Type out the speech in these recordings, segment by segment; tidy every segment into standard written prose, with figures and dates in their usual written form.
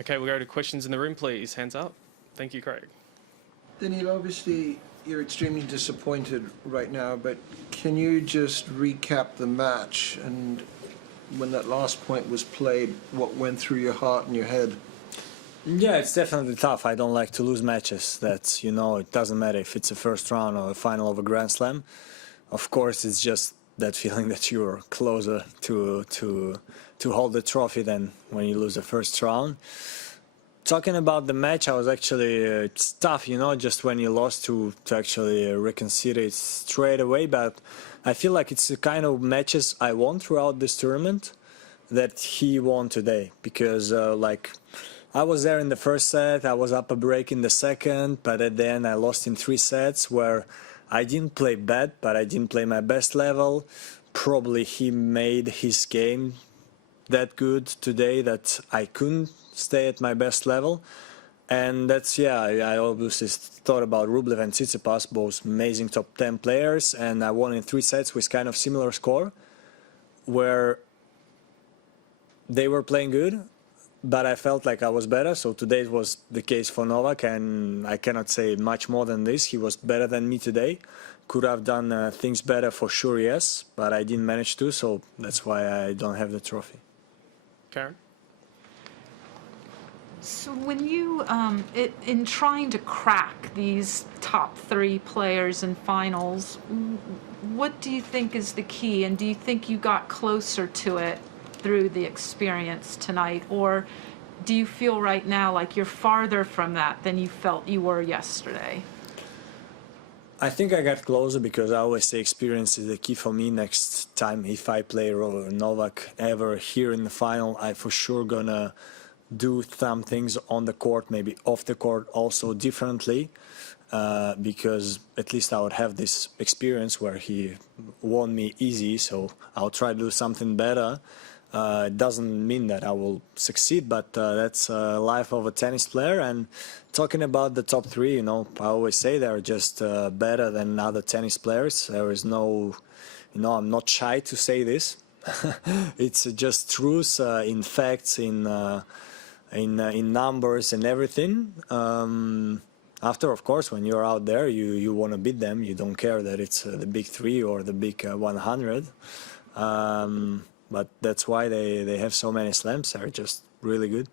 Okay, we'll go to questions in the room, please. Hands up. Thank you, Craig. Daniil, obviously you're extremely disappointed right now, but can you just recap the match and when that last point was played, what went through your heart and your head? Yeah, it's definitely tough. I don't like to lose matches. That's, it doesn't matter if it's a first round or a final of a Grand Slam. Of course, it's just that feeling that you're closer to hold the trophy than when you lose the first round. Talking about the match, I was actually, it's tough, just when you lost to actually reconsider it straight away. But I feel like it's the kind of matches I won throughout this tournament that he won today. Because, I was there in the first set, I was up a break in the second, but at the end I lost in 3 sets where I didn't play bad, but I didn't play my best level. Probably he made his game that good today that I couldn't stay at my best level. And that's, I obviously thought about Rublev and Tsitsipas, both amazing top 10 players, and I won in 3 sets with kind of similar score, where they were playing good, but I felt like I was better. So today it was the case for Novak, and I cannot say much more than this. He was better than me today. Could have done things better for sure, yes, but I didn't manage to, so that's why I don't have the trophy. Karen? So when you, in trying to crack these top 3 players in finals, what do you think is the key? And do you think you got closer to it through the experience tonight? Or do you feel right now like you're farther from that than you felt you were yesterday? I think I got closer because I always say experience is the key for me. Next time, if I play Novak ever here in the final, I for sure gonna do some things on the court, maybe off the court also differently, because at least I would have this experience where he won me easy, so I'll try to do something better. It doesn't mean that I will succeed, but that's life of a tennis player. And talking about the top 3, I always say they're just better than other tennis players. There is no, I'm not shy to say this. It's just truth in facts, in numbers and everything. After, of course, when you're out there, you want to beat them. You don't care that it's the big 3 or the big 100. But that's why they have so many slams. They're just really good.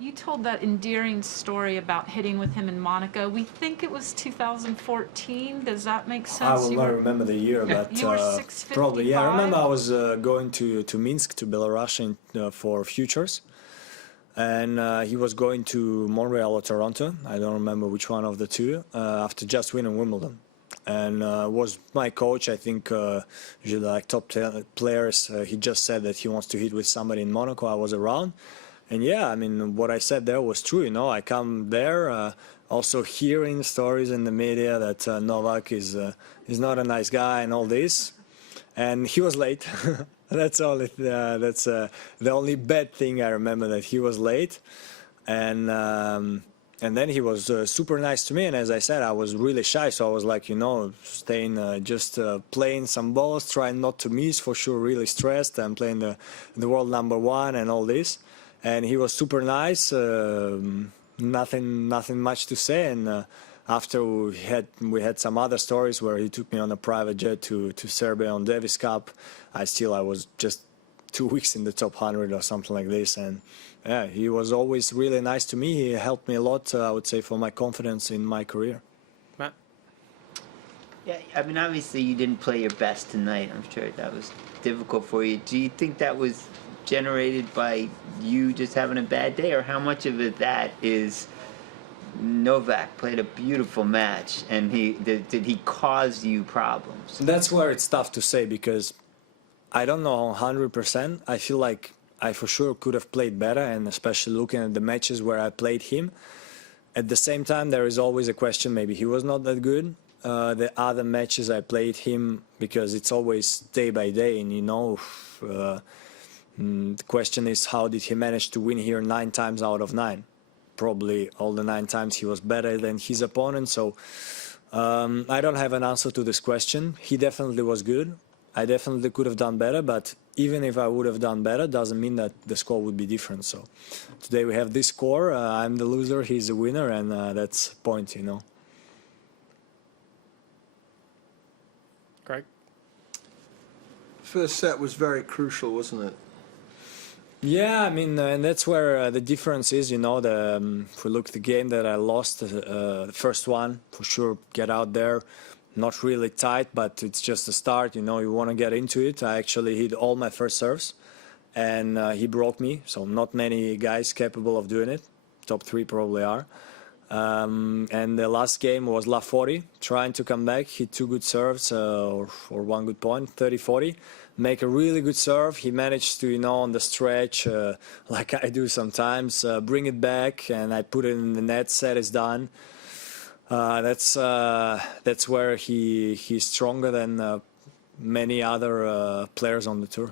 You told that endearing story about hitting with him in Monaco. We think it was 2014. Does that make sense? I will not remember the year, but you were 655? probably. Yeah, I remember I was going to Minsk, to Belarus for futures. And he was going to Montreal or Toronto. I don't remember which one of the two, after just winning Wimbledon. And was my coach, I think, usually like top 10 players, he just said that he wants to hit with somebody in Monaco. I was around. And yeah, I mean, what I said there was true, I come there, also hearing stories in the media that Novak is not a nice guy and all this. And he was late. That's the only bad thing I remember, that he was late. And then he was super nice to me, and as I said, I was really shy, so I was like, staying, just playing some balls, trying not to miss, for sure, really stressed, and playing the world #1 and all this. And he was super nice, nothing much to say. And after we had some other stories where he took me on a private jet to Serbia on Davis Cup. I was just 2 weeks in the top 100 or something like this, and yeah, he was always really nice to me. He helped me a lot, I would say, for my confidence in my career. Matt? Yeah, I mean, obviously you didn't play your best tonight. I'm sure that was difficult for you. Do you think that was generated by you just having a bad day, or how much of it that is Novak played a beautiful match and did he cause you problems? That's where it's tough to say, because I don't know 100%. I feel like I for sure could have played better, and especially looking at the matches where I played him. At the same time, there is always a question, maybe he was not that good. The other matches I played him, because it's always day by day, and the question is, how did he manage to win here 9 times out of 9? Probably all the 9 times he was better than his opponent, so I don't have an answer to this question. He definitely was good. I definitely could have done better, but even if I would have done better, doesn't mean that the score would be different. So today we have this score. I'm the loser, he's the winner, and that's point, you know. Craig? First set was very crucial, wasn't it? Yeah, I mean, and that's where the difference is, you know. If we look at the game that I lost, the first one, for sure, get out there. Not really tight, but it's just a start, you know, you want to get into it. I actually hit all my first serves, and he broke me, so not many guys capable of doing it. Top 3 probably are. And the last game was La 40, trying to come back, hit 2 good serves, or 1 good point, 30-40. Make a really good serve. He managed to, you know, on the stretch, like I do sometimes, bring it back, and I put it in the net, set is done. That's where he's stronger than many other players on the tour.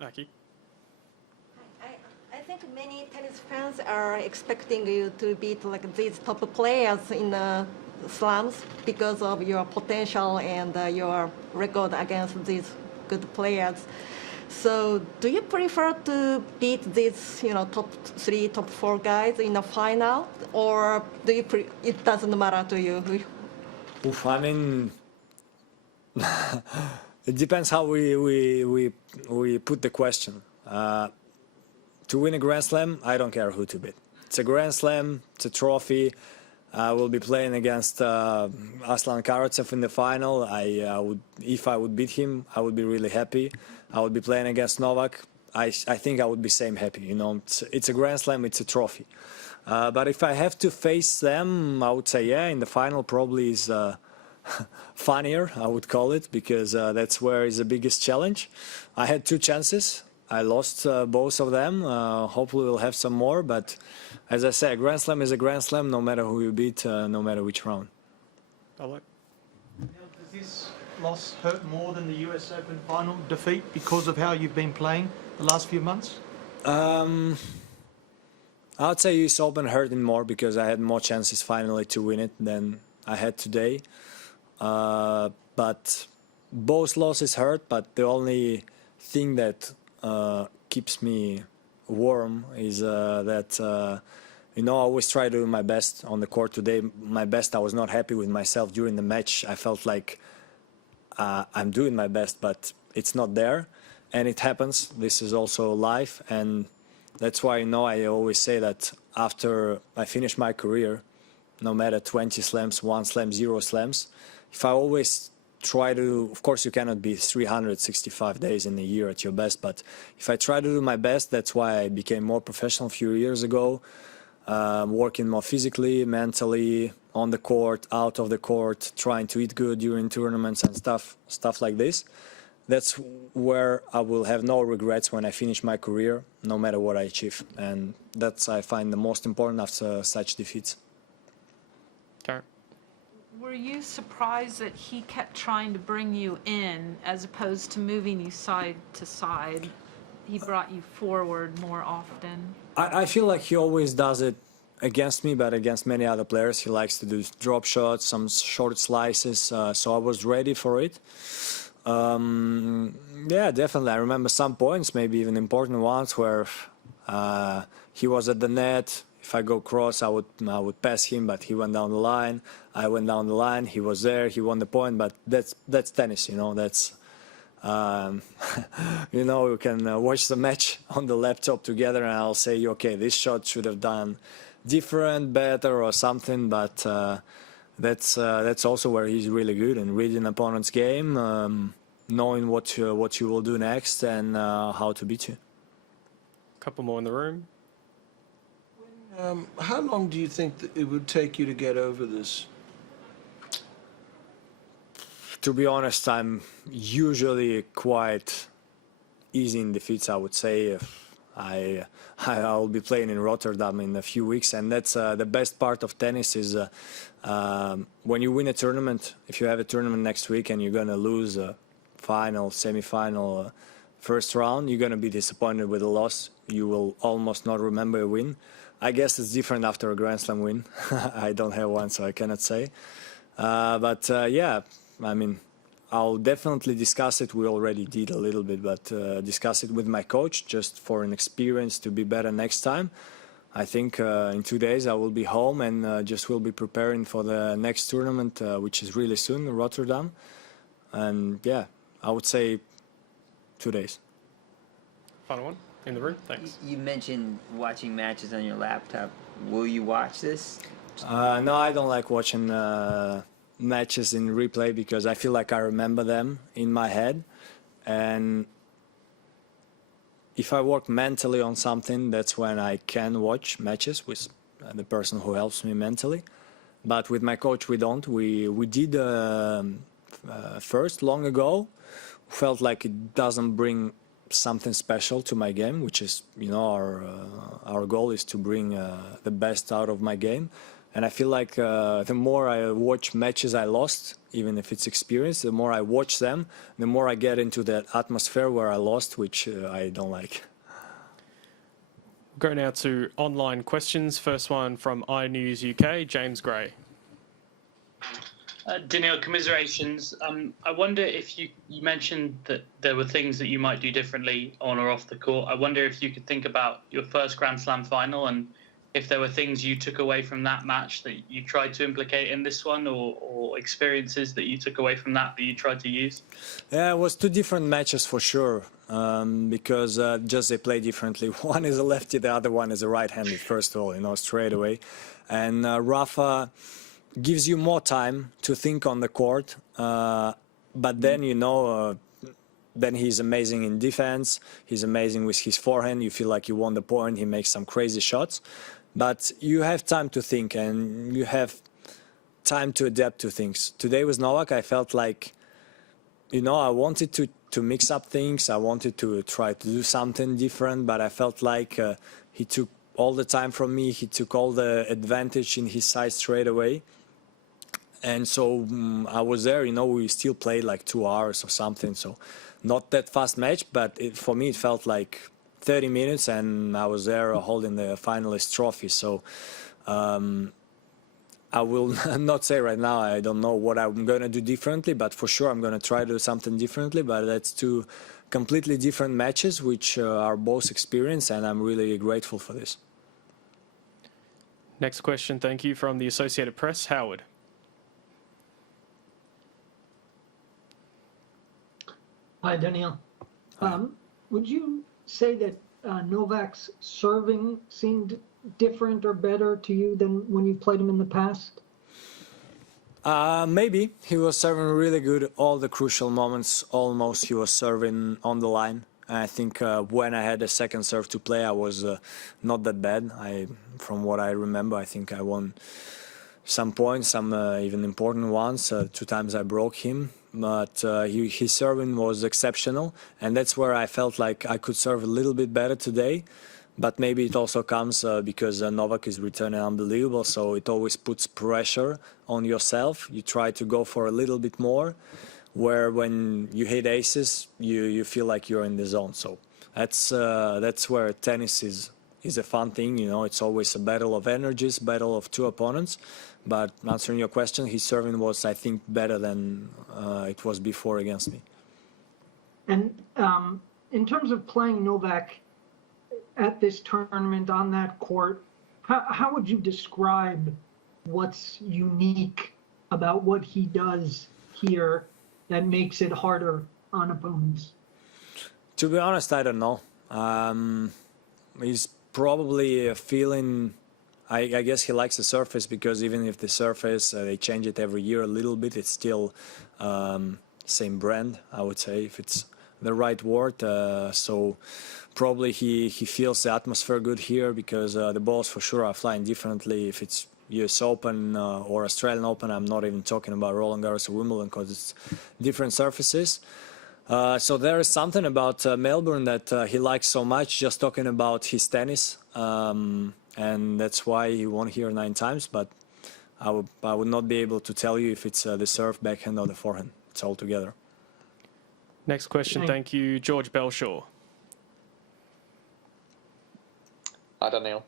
Aki? I think many tennis fans are expecting you to beat like these top players in the slams because of your potential and your record against these good players. So, do you prefer to beat these, you know, top 3, top 4 guys in the final, or do you it doesn't matter to you? Oof, I mean, it depends how we put the question. To win a Grand Slam, I don't care who to beat. It's a Grand Slam, it's a trophy. I will be playing against Aslan Karatsev in the final. If I would beat him, I would be really happy. I would be playing against Novak. I think I would be same happy. You know, it's a Grand Slam, it's a trophy. But if I have to face them, I would say, yeah, in the final probably is funnier, I would call it, because that's where is the biggest challenge. I had 2 chances. I lost both of them. Hopefully we'll have some more, but as I said, Grand Slam is a Grand Slam, no matter who you beat, no matter which round. Alex? Does this loss hurt more than the US Open final defeat because of how you've been playing the last few months? I would say US Open hurt me more because I had more chances finally to win it than I had today. But both losses hurt, but the only thing that keeps me warm is that you know, I always try to do my best on the court. Today, my best, I was not happy with myself during the match. I felt like I'm doing my best, but it's not there, and it happens. This is also life, and that's why, you know, I always say that after I finish my career, no matter 20 slams, 1 slam, 0 slams, if I always try to, of course you cannot be 365 days in a year at your best, but if I try to do my best, that's why I became more professional a few years ago, working more physically, mentally, on the court, out of the court, trying to eat good during tournaments and stuff like this. That's where I will have no regrets when I finish my career, no matter what I achieve. And that's, I find, the most important after such defeats. Karen? Were you surprised that he kept trying to bring you in as opposed to moving you side to side? He brought you forward more often. I feel like he always does it against me, but against many other players. He likes to do drop shots, some short slices, so I was ready for it. Yeah, definitely. I remember some points, maybe even important ones, where he was at the net. If I go cross, I would pass him, but he went down the line. I went down the line. He was there. He won the point. But that's tennis, you know. That's you know, you can watch the match on the laptop together, and I'll say, okay, this shot should have done different, better, or something. But that's also where he's really good, and reading opponent's game, knowing what you will do next, and how to beat you. Couple more in the room. How long do you think that it would take you to get over this? To be honest, I'm usually quite easy in defeats, I would say. I'll be playing in Rotterdam in a few weeks, and that's the best part of tennis is when you win a tournament. If you have a tournament next week and you're going to lose a final, semi-final, first round, you're going to be disappointed with a loss. You will almost not remember a win. I guess it's different after a Grand Slam win. I don't have one, so I cannot say. But yeah, I mean, I'll definitely discuss it. We already did a little bit, but discuss it with my coach just for an experience to be better next time. I think in 2 days I will be home and just will be preparing for the next tournament, which is really soon, Rotterdam. And yeah, I would say 2 days. Final one in the room. Thanks. You mentioned watching matches on your laptop. Will you watch this? No, I don't like watching matches in replay because I feel like I remember them in my head. And if I work mentally on something, that's when I can watch matches with the person who helps me mentally. But with my coach, we don't. We did first long ago. Felt like it doesn't bring something special to my game, which is, you know, our goal is to bring the best out of my game. And I feel like the more I watch matches I lost, even if it's experience, the more I watch them, the more I get into that atmosphere where I lost, which I don't like. Go now to online questions. First one from iNews UK, James Gray. Daniil, commiserations. I wonder if you mentioned that there were things that you might do differently on or off the court. I wonder if you could think about your first Grand Slam final and if there were things you took away from that match that you tried to implicate in this one, or experiences that you took away from that you tried to use? Yeah, it was two different matches for sure, because just they play differently. One is a lefty, the other one is a right-handed, first of all, you know, straight away. And Rafa gives you more time to think on the court, but then, you know, then he's amazing in defense, he's amazing with his forehand, you feel like you won the point, he makes some crazy shots. But you have time to think and you have time to adapt to things. Today with Novak, I felt like, you know, I wanted to mix up things, I wanted to try to do something different, but I felt like he took all the time from me, he took all the advantage in his side straight away. And so I was there, you know, we still played like 2 hours or something, so not that fast match, but for me it felt like 30 minutes and I was there holding the finalist trophy. So I will not say right now, I don't know what I'm going to do differently, but for sure I'm going to try to do something differently. But that's two completely different matches, which are both experience, and I'm really grateful for this. Next question, thank you, from the Associated Press, Howard. Hi, Daniil. Would you say that Novak's serving seemed different or better to you than when you've played him in the past? Maybe. He was serving really good all the crucial moments. Almost he was serving on the line. I think when I had a second serve to play, I was not that bad. From what I remember, I think I won some points, some even important ones. 2 times I broke him. But his serving was exceptional, and that's where I felt like I could serve a little bit better today. But maybe it also comes because Novak is returning unbelievable, so it always puts pressure on yourself. You try to go for a little bit more, where when you hit aces, you feel like you're in the zone. So that's where tennis is a fun thing. You know, it's always a battle of energies, battle of 2 opponents. But answering your question, his serving was, I think, better than it was before against me. And in terms of playing Novak at this tournament on that court, how would you describe what's unique about what he does here that makes it harder on opponents? To be honest, I don't know. He's probably feeling... I guess he likes the surface because even if the surface, they change it every year a little bit, it's still same brand, I would say, if it's the right word. So probably he feels the atmosphere good here because the balls for sure are flying differently. If it's US Open or Australian Open, I'm not even talking about Roland Garros or Wimbledon because it's different surfaces. So there is something about Melbourne that he likes so much, just talking about his tennis. And that's why he won here 9 times, but I would not be able to tell you if it's the serve, backhand or the forehand. It's all together. Next question, thank you, George Belshaw. Hi, Daniil.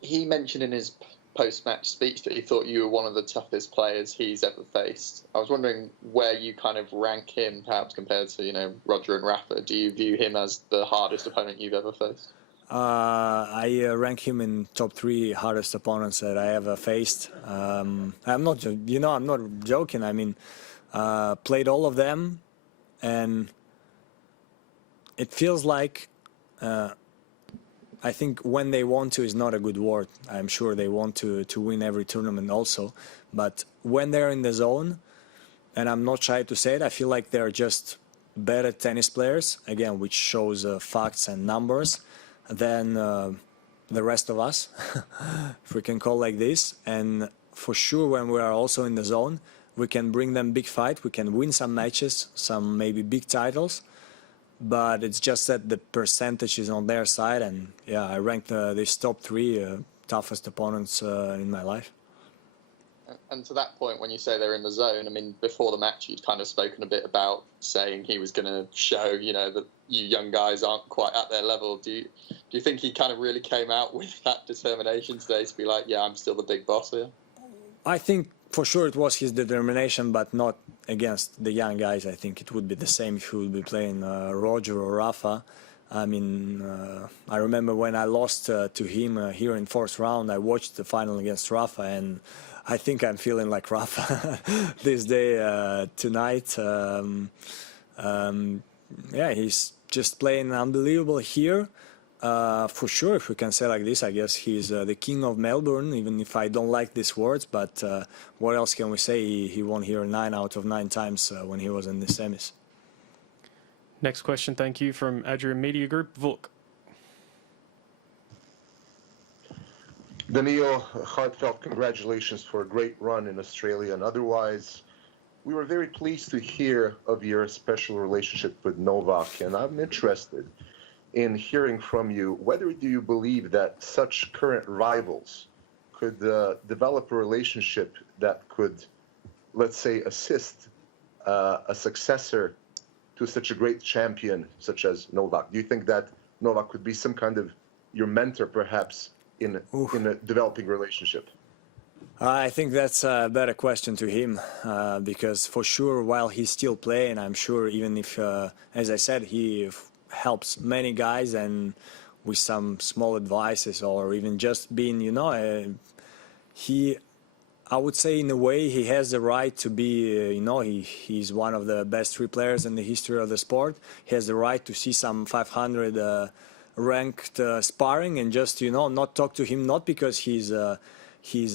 He mentioned in his post-match speech that he thought you were one of the toughest players he's ever faced. I was wondering where you kind of rank him, perhaps compared to, Roger and Rafa. Do you view him as the hardest opponent you've ever faced? I rank him in top 3 hardest opponents that I ever faced. I'm not joking. I mean, played all of them, and it feels like. I think when they want to is not a good word. I'm sure they want to win every tournament also. But when they're in the zone, and I'm not shy to say it, I feel like they're just better tennis players, again, which shows facts and numbers, than the rest of us, if we can call like this. And for sure, when we are also in the zone, we can bring them big fight. We can win some matches, some maybe big titles. But it's just that the percentage is on their side, and yeah, I ranked these top 3 toughest opponents in my life. And to that point, when you say they're in the zone, I mean, before the match, you'd kind of spoken a bit about saying he was going to show, that you young guys aren't quite at their level. Do you think he kind of really came out with that determination today to be like, yeah, I'm still the big boss here? I think for sure it was his determination, but not against the young guys. I think it would be the same if he would be playing Roger or Rafa. I mean, I remember when I lost to him here in 4th round, I watched the final against Rafa, and I think I'm feeling like Rafa this day, tonight. Yeah, he's just playing unbelievable here. For sure, if we can say like this, I guess he's the king of Melbourne, even if I don't like these words. But what else can we say? He won here 9 out of 9 times when he was in the semis. Next question, thank you, from Adrian Media Group, Vuk. Daniil, heartfelt congratulations for a great run in Australia and otherwise. We were very pleased to hear of your special relationship with Novak, and I'm interested in hearing from you, whether do you believe that such current rivals could develop a relationship that could, let's say, assist a successor to such a great champion such as Novak? Do you think that Novak could be some kind of your mentor, perhaps, in a developing relationship? I think that's a better question to him, because for sure, while he's still playing, I'm sure even if, as I said, he helps many guys and with some small advices or even just being, I would say in a way he has the right to be, he's one of the best 3 players in the history of the sport. He has the right to see some 500 ranked sparring and just, not talk to him, not because he's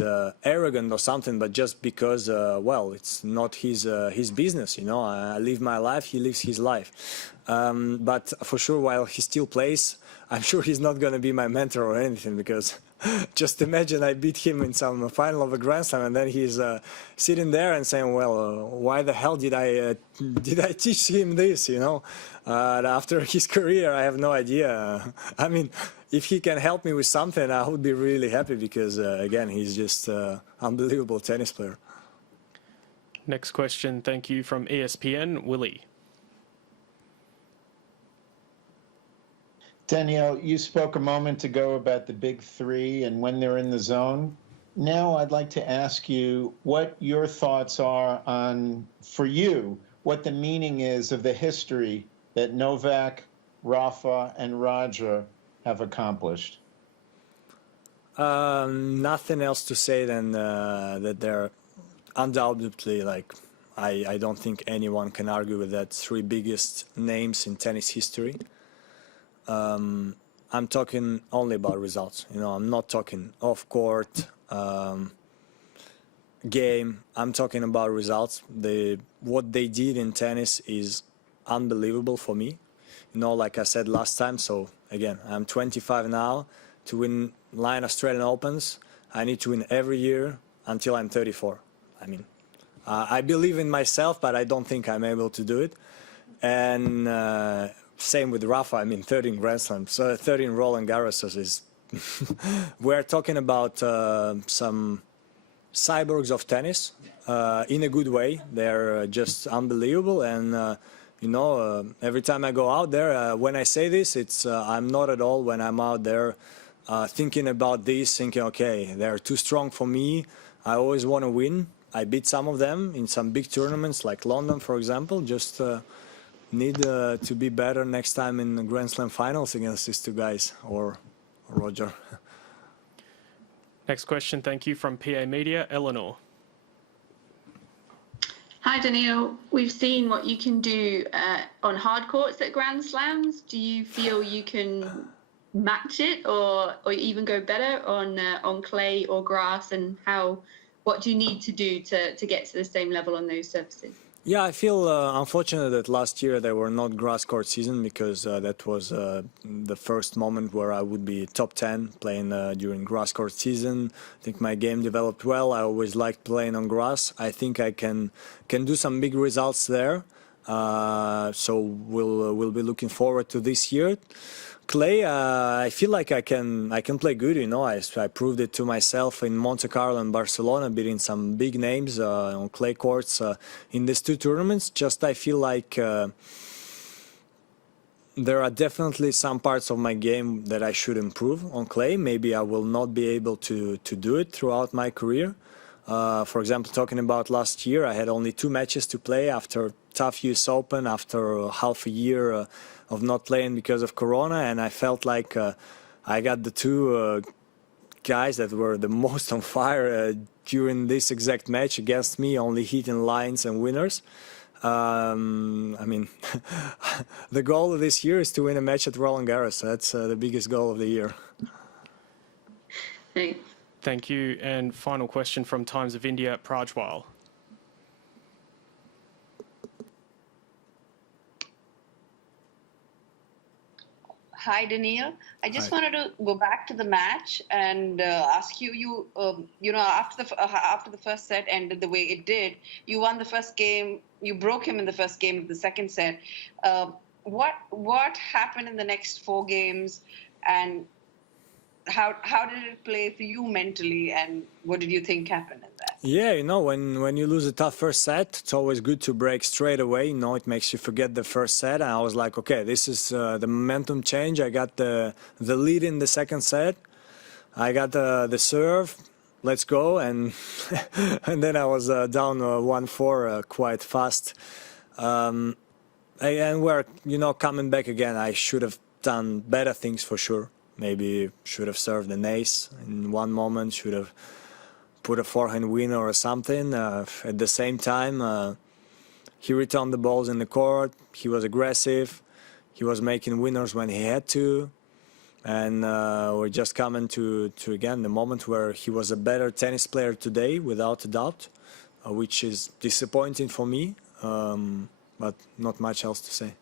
arrogant or something, but just because, well, it's not his business, I live my life, he lives his life. But for sure, while he still plays, I'm sure he's not going to be my mentor or anything, because just imagine I beat him in some final of a Grand Slam, and then he's sitting there and saying, well, why the hell did I teach him this, after his career, I have no idea. I mean, if he can help me with something, I would be really happy, because, again, he's just an unbelievable tennis player. Next question, thank you, from ESPN, Willie. Daniil, you spoke a moment ago about the big 3 and when they're in the zone. Now I'd like to ask you what your thoughts are on, for you, what the meaning is of the history that Novak, Rafa, and Roger have accomplished. Nothing else to say than that they're undoubtedly, I don't think anyone can argue with that, 3 biggest names in tennis history. I'm talking only about results. I'm not talking off court, game. I'm talking about results. What they did in tennis is unbelievable for me. Like I said last time. So again, I'm 25 now. To win 9 Australian Opens, I need to win every year until I'm 34. I mean, I believe in myself, but I don't think I'm able to do it. And same with Rafa. I mean, 13 Grand Slams, 13 Roland Garros is. We're talking about some cyborgs of tennis in a good way. They're just unbelievable. And every time I go out there, when I say this, it's I'm not at all when I'm out there thinking about this, thinking, okay, they're too strong for me. I always want to win. I beat some of them in some big tournaments like London, for example. Just need to be better next time in the Grand Slam finals against these two guys, or Roger. Next question, thank you, from PA Media, Eleanor. Hi, Daniil. We've seen what you can do on hard courts at Grand Slams. Do you feel you can match it, or even go better on clay or grass? And what do you need to do to get to the same level on those surfaces? Yeah, I feel unfortunate that last year there were not grass court season, because that was the first moment where I would be top 10 playing during grass court season. I think my game developed well. I always liked playing on grass. I think I can do some big results there. So we'll be looking forward to this year. Clay, I feel like I can play good. You know, I proved it to myself in Monte Carlo and Barcelona, beating some big names on clay courts in these two tournaments. Just I feel like there are definitely some parts of my game that I should improve on clay. Maybe I will not be able to do it throughout my career. For example, talking about last year, I had only 2 matches to play after tough US Open, after half a year of not playing because of Corona, and I felt like I got the 2 guys that were the most on fire during this exact match against me, only hitting lines and winners. I mean, the goal of this year is to win a match at Roland Garros. That's the biggest goal of the year. Thanks. Thank you. And final question from Times of India, Prajwal. Hi, Daniil. I just wanted to go back to the match and ask you. You know, after the first set ended the way it did, you won the first game. You broke him in the first game of the second set. What happened in the next 4 games, and how did it play for you mentally, and what did you think happened in that? Yeah, you know, when you lose a tough first set, it's always good to break straight away. You know, it makes you forget the first set. And I was like, okay, this is the momentum change. I got the lead in the second set. I got the serve. Let's go. And and then I was down 1-4 quite fast. And we're, you know, coming back again. I should have done better things for sure. Maybe should have served an ace in one moment. Should have put a forehand winner or something. At the same time, he returned the balls in the court. He was aggressive. He was making winners when he had to. And we're just coming to again the moment where he was a better tennis player today, without a doubt, which is disappointing for me, but not much else to say.